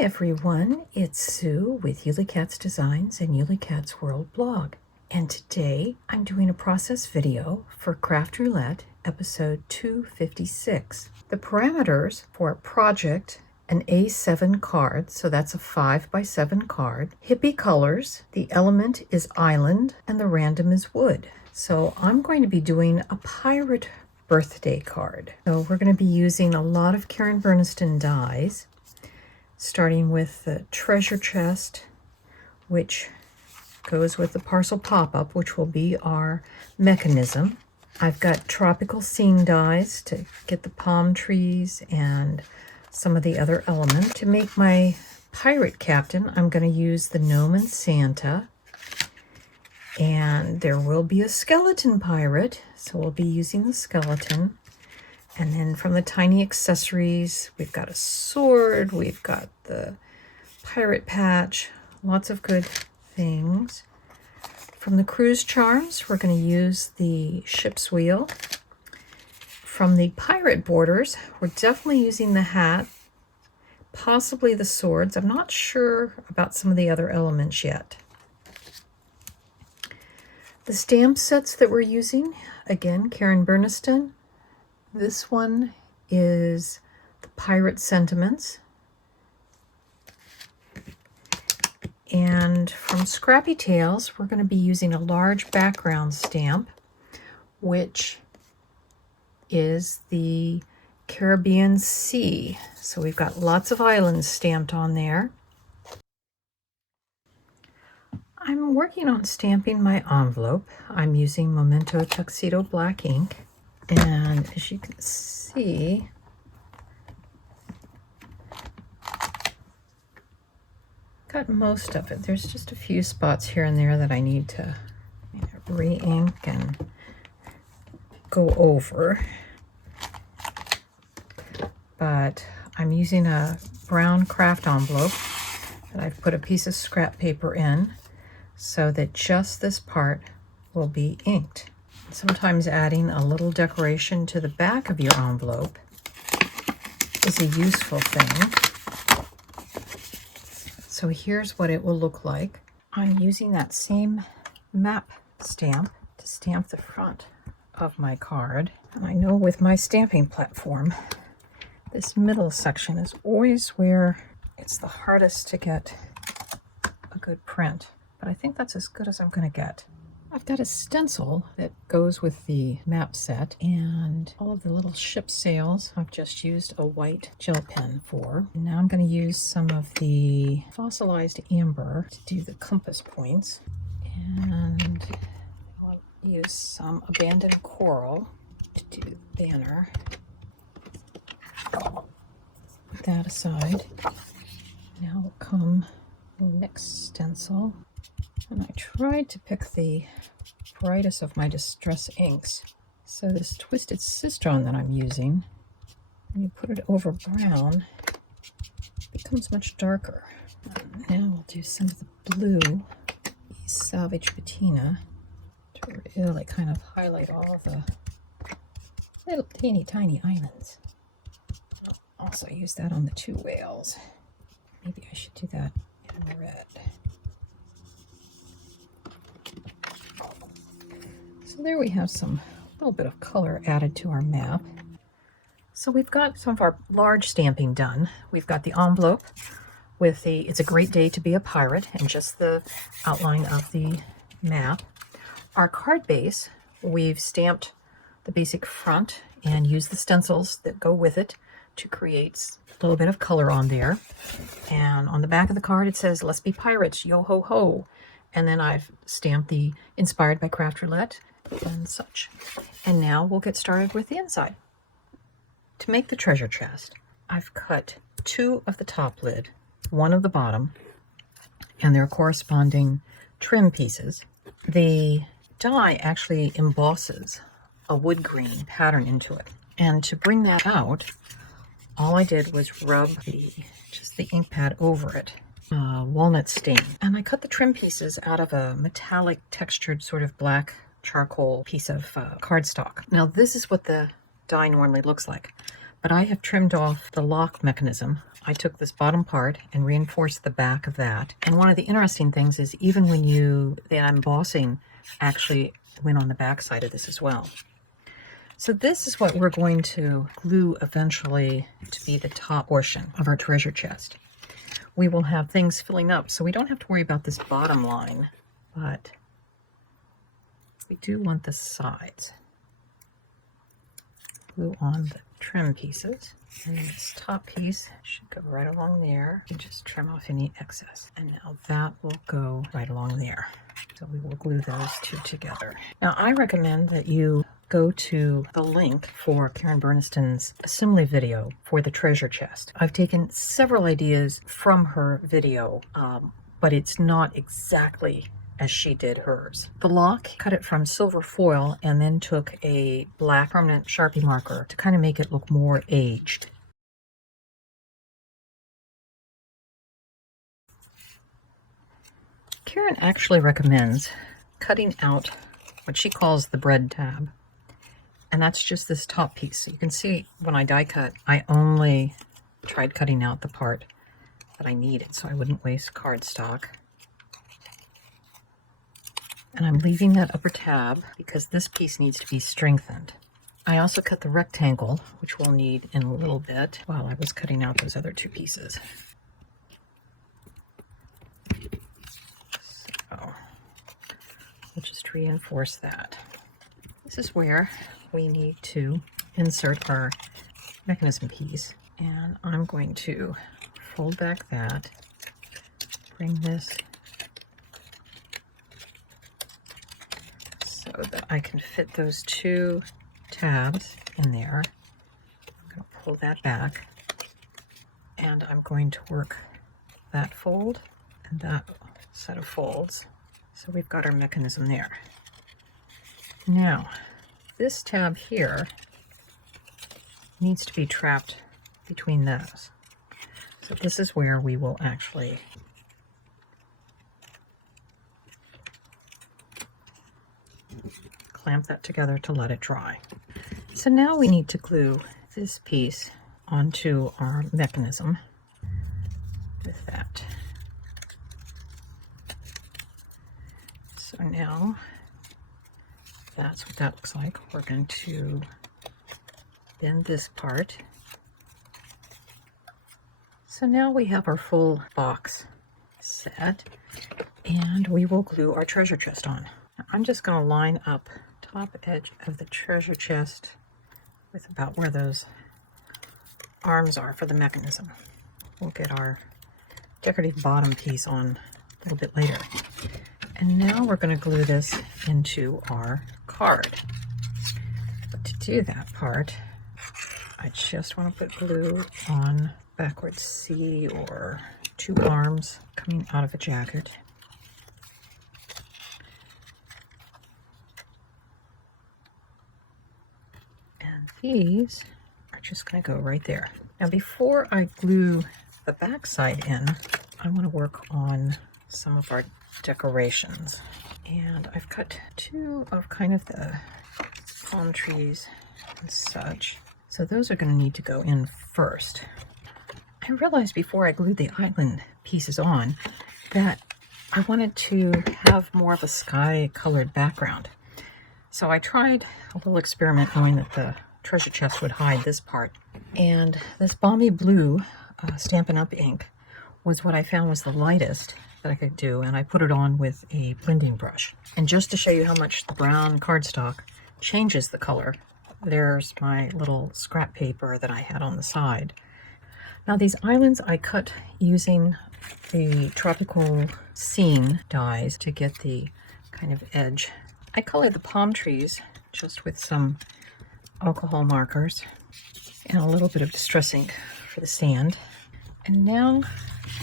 everyone, it's Sue with Ully Cat's Designs and Ully Cat's World blog. And today I'm doing a process video for Craft Roulette episode 256. The parameters for project, an A7 card, so that's a 5x7 card. Hippie colors, the element is island and the random is wood. So I'm going to be doing a pirate birthday card. So we're going to be using a lot of Karen Berniston dies, starting with the treasure chest, which goes with the parcel pop-up, which will be our mechanism. I've got tropical scene dies to get the palm trees and some of the other elements. To make my pirate captain, I'm going to use the gnome and Santa. And there will be a skeleton pirate, so we'll be using the skeleton. And then from the tiny accessories, we've got a sword, we've got the pirate patch, lots of good things. From the cruise charms, we're going to use the ship's wheel. From the pirate borders, we're definitely using the hat, possibly the swords. I'm not sure about some of the other elements yet. The stamp sets that we're using, again, Karen Berniston. This one is the Pirate Sentiments. And from Scrappy Tales, we're going to be using a large background stamp, which is the Caribbean Sea. So we've got lots of islands stamped on there. I'm working on stamping my envelope. I'm using Memento Tuxedo black ink. And as you can see, got most of it. There's just a few spots here and there that I need to re-ink and go over. But I'm using a brown craft envelope that I've put a piece of scrap paper in so that just this part will be inked. Sometimes adding a little decoration to the back of your envelope is a useful thing. So here's what it will look like. I'm using that same map stamp to stamp the front of my card. And I know with my stamping platform, this middle section is always where it's the hardest to get a good print. But I think that's as good as I'm going to get. I've got a stencil that goes with the map set, and all of the little ship sails I've just used a white gel pen for. And now I'm going to use some of the fossilized amber to do the compass points, and I'll use some abandoned coral to do the banner. Put that aside. Now will come the next stencil. And I tried to pick the brightest of my distress inks. So this Twisted Cistron that I'm using, when you put it over brown, it becomes much darker. Now I'll do some of the blue, Salvage Patina, to really kind of highlight all the little teeny tiny islands. I'll also use that on the two whales. Maybe I should do that in red. So there we have some little bit of color added to our map. So we've got some of our large stamping done. We've got the envelope with the It's a Great Day to Be a Pirate and just the outline of the map. Our card base, we've stamped the basic front and used the stencils that go with it to create a little bit of color on there. And on the back of the card it says, "Let's be pirates, yo ho ho." And then I've stamped the Inspired by Craft Roulette and such. And now we'll get started with the inside. To make the treasure chest, I've cut 2 of the top lid, 1 of the bottom, and their corresponding trim pieces. The die actually embosses a wood grain pattern into it. And to bring that out, all I did was rub just the ink pad over it. Walnut stain. And I cut the trim pieces out of a metallic textured sort of black charcoal piece of cardstock. Now this is what the die normally looks like, but I have trimmed off the lock mechanism. I took this bottom part and reinforced the back of that. And one of the interesting things is even when the embossing actually went on the back side of this as well. So this is what we're going to glue eventually to be the top portion of our treasure chest. We will have things filling up, so we don't have to worry about this bottom line, but we do want the sides. Glue on the trim pieces, and then this top piece should go right along there. You just trim off any excess, and now that will go right along there. So we will glue those two together. Now I recommend that you go to the link for Karen Berniston's assembly video for the treasure chest. I've taken several ideas from her video, but it's not exactly as she did hers. The lock, cut it from silver foil and then took a black permanent Sharpie marker to kind of make it look more aged. Karen actually recommends cutting out what she calls the bread tab. And that's just this top piece. So you can see when I die cut, I only tried cutting out the part that I needed so I wouldn't waste cardstock. And I'm leaving that upper tab because this piece needs to be strengthened. I also cut the rectangle, which we'll need in a little bit, while I was cutting out those other two pieces. So we'll just reinforce that. This is where we need to insert our mechanism piece, and I'm going to fold back that, bring this so that I can fit those two tabs in there. I'm going to pull that back, and I'm going to work that fold and that set of folds. So we've got our mechanism there. Now, this tab here needs to be trapped between those. So this is where we will actually clamp that together to let it dry. So now we need to glue this piece onto our mechanism with that. So now that's what that looks like. We're going to bend this part. So now we have our full box set, and we will glue our treasure chest on. Now I'm just going to line up top edge of the treasure chest with about where those arms are for the mechanism. We'll get our decorative bottom piece on a little bit later. And now we're going to glue this into our card. But to do that part, I just want to put glue on backwards C or two arms coming out of a jacket. And these are just going to go right there. Now before I glue the back side in, I want to work on some of our decorations. And I've cut two of kind of the palm trees and such. So those are going to need to go in first. I realized before I glued the island pieces on that I wanted to have more of a sky colored background. So I tried a little experiment knowing that the treasure chest would hide this part. And this balmy blue Stampin' Up! Ink was what I found was the lightest that I could do, and I put it on with a blending brush. And just to show you how much the brown cardstock changes the color, there's my little scrap paper that I had on the side. Now these islands I cut using the tropical scene dies to get the kind of edge. I colored the palm trees just with some alcohol markers and a little bit of distress ink for the sand. And now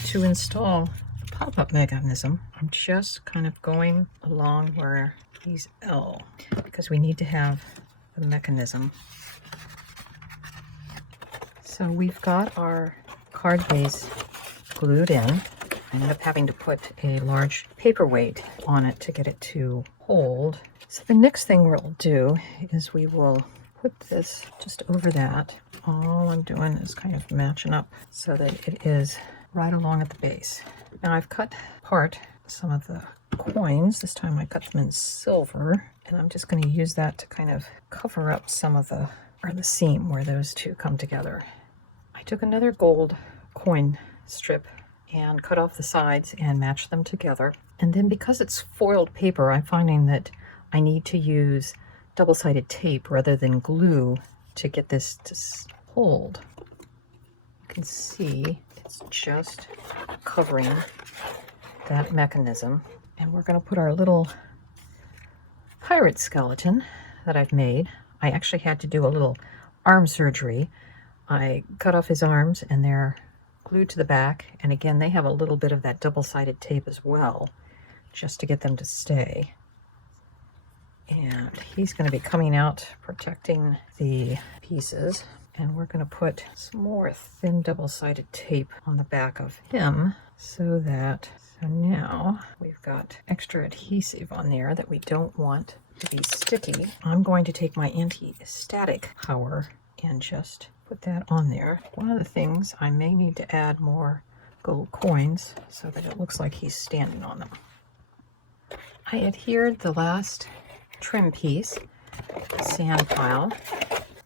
to install the pop-up mechanism, I'm just kind of going along where these L, because we need to have the mechanism. So we've got our card base glued in. I ended up having to put a large paperweight on it to get it to hold. So the next thing we'll do is we will put this just over that. All I'm doing is kind of matching up so that it is right along at the base. Now I've cut apart some of the coins. This time I cut them in silver, and I'm just going to use that to kind of cover up some of the seam where those two come together. I took another gold coin strip and cut off the sides and matched them together. And then because it's foiled paper, I'm finding that I need to use double-sided tape rather than glue to get this to hold. You can see it's just covering that mechanism. And we're going to put our little pirate skeleton that I've made. I actually had to do a little arm surgery. I cut off his arms and they're glued to the back. And again, they have a little bit of that double-sided tape as well, just to get them to stay. And he's going to be coming out protecting the pieces. And we're going to put some more thin double-sided tape on the back of him so now we've got extra adhesive on there that we don't want to be sticky. I'm going to take my anti-static power and just put that on there. One of the things, I may need to add more gold coins so that it looks like he's standing on them. I adhered the last trim piece, the sand pile,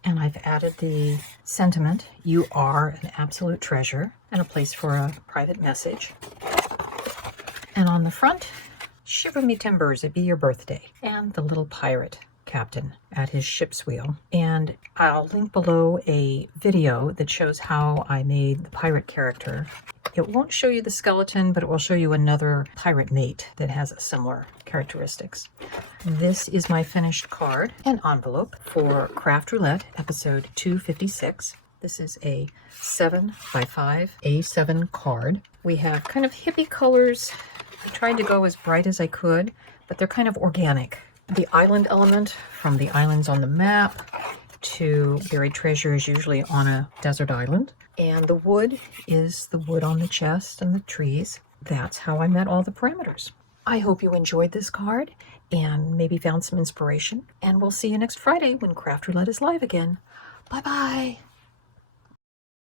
and I've added the sentiment, "You are an absolute treasure," and a place for a private message. And on the front, "Shiver me timbers, it be your birthday," and the little pirate captain at his ship's wheel. And I'll link below a video that shows how I made the pirate character. It won't show you the skeleton, but it will show you another pirate mate that has similar characteristics. This is my finished card and envelope for Craft Roulette, episode 256. This is a 7x5 A7 card. We have kind of hippie colors. I tried to go as bright as I could, but they're kind of organic. The island element, from the islands on the map to buried treasure, is usually on a desert island. And the wood is the wood on the chest and the trees. That's how I met all the parameters. I hope you enjoyed this card and maybe found some inspiration. And we'll see you next Friday when Craft Roulette is live again. Bye-bye.